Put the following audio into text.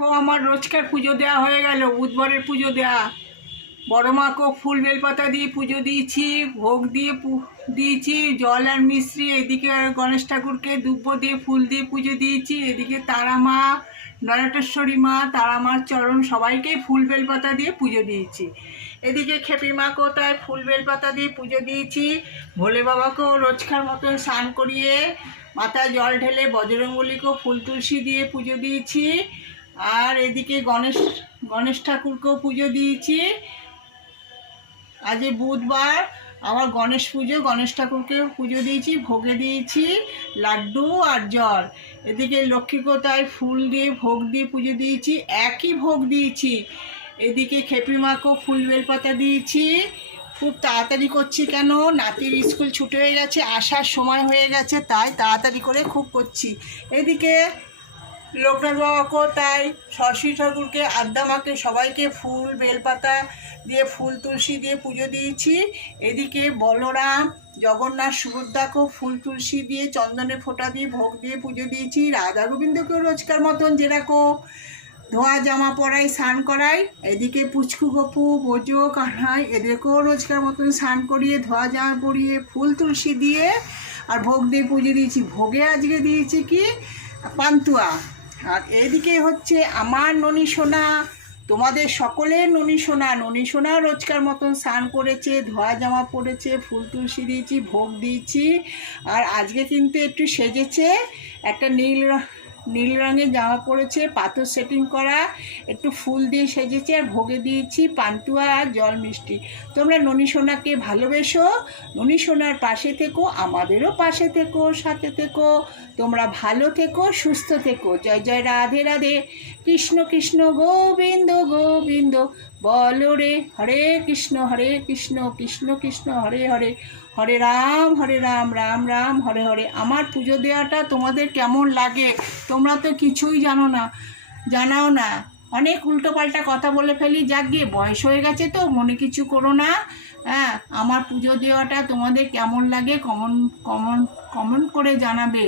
দেখো আমার রোজকার পুজো দেওয়া হয়ে গেল, বুধবারের পুজো দেওয়া। বড় মাকেও ফুল বেলপাতা দিয়ে পুজো দিয়েছি, ভোগ দিয়ে দিয়েছি, জল আর মিশ্রি। এদিকে গণেশ ঠাকুরকে দুব্ব দিয়ে ফুল দিয়ে পুজো দিয়েছি। এদিকে তারা মা, নরটেশ্বরী মা, তারা মার চরণ সবাইকে ফুল বেলপাতা দিয়ে পুজো দিয়েছি। এদিকে খেপি মাকেও তাই ফুল বেলপাতা দিয়ে পুজো দিয়েছি। ভোলে বাবাকেও রোজকার মতন স্নান করিয়ে মাথায় জল ঢেলে বজরঙ্গলিকেও ফুল তুলসী দিয়ে পুজো দিয়েছি। আর এদিকে গণেশ ঠাকুরকেও পুজো দিয়েছি। আজ বুধবার, আমার গণেশ পুজো, গণেশ ঠাকুরকে পুজো দিয়েছি, ভোগে দিয়েছি লাড্ডু আর জল। এদিকে লক্ষ্মীকেও তাই ফুল দিয়ে ভোগ দিয়ে পুজো দিয়েছি, একই ভোগ দিয়েছি। এদিকে খেপি মাকেও ফুল বেলপাতা দিয়েছি। খুব তাড়াতাড়ি করছি, কেন নাতির স্কুল ছুটি হয়ে গেছে, আসার সময় হয়ে গেছে, তাই তাড়াতাড়ি করে খুব করছি। এদিকে লোকনাথ বাবাকেও তাই, সরস্বতী ঠাকুরকে, আদ্যা মাকে সবাইকে ফুল বেলপাতা দিয়ে ফুল তুলসী দিয়ে পুজো দিয়েছি। এদিকে বলরাম, জগন্নাথ, সুভদ্রাকেও ফুল তুলসী দিয়ে চন্দনে ফোঁটা দিয়ে ভোগ দিয়ে পুজো দিয়েছি। রাধা গোবিন্দকেও রোজকার মতন যেরকম ধোয়া জামা পরাই, স্নান করাই। এদিকে পুচকু গপু, বোজো, কানহাই, এদেরকেও রোজকার মতন স্নান করিয়ে ধোয়া জামা পরিয়ে ফুল তুলসী দিয়ে আর ভোগ দিয়ে পুজো দিয়েছি। ভোগে আজকে দিয়েছি কি পান্তুয়া। আর এদিকে হচ্ছে আমার ননী সোনা, তোমাদের সকলের ননী সোনা রোজকার মতন স্নান করেছে, ধোয়া জামা পরেছে, ফুল তুলসী দিয়েছি, ভোগ দিয়েছি। আর আজকে কিন্তু একটু সেজেছে, একটা নীল রঙের জামা পরেছে, পাথর সেটিং করা, একটু ফুল দিয়ে সেজেছে। আর ভোগে দিয়েছি পান্তুয়া আর জল মিষ্টি। তোমরা ননী সোনাকে ভালোবেসো, ননী সোনার পাশে থেকো, আমাদেরও পাশে থেকো, সাথে থেকো। তোমরা ভালো থেকো, সুস্থ থেকো। জয় জয় রাধে রাধে, কৃষ্ণ কৃষ্ণ গোবিন্দ গোবিন্দ, বলো রে হরে কৃষ্ণ কৃষ্ণ কৃষ্ণ হরে হরে, হরে রাম রাম রাম হরে হরে। আমার পুজো দেওয়াটা তোমাদের কেমন লাগে? তোমরা তো কিছুই জানাও না। অনেক উল্টোপাল্টা কথা বলে ফেলি, যাক গিয়ে বয়স হয়ে গেছে তো মনে কিছু করো না। হ্যাঁ, আমার পুজো দেওয়াটা তোমাদের কেমন লাগে কমেন্ট করে জানাবে।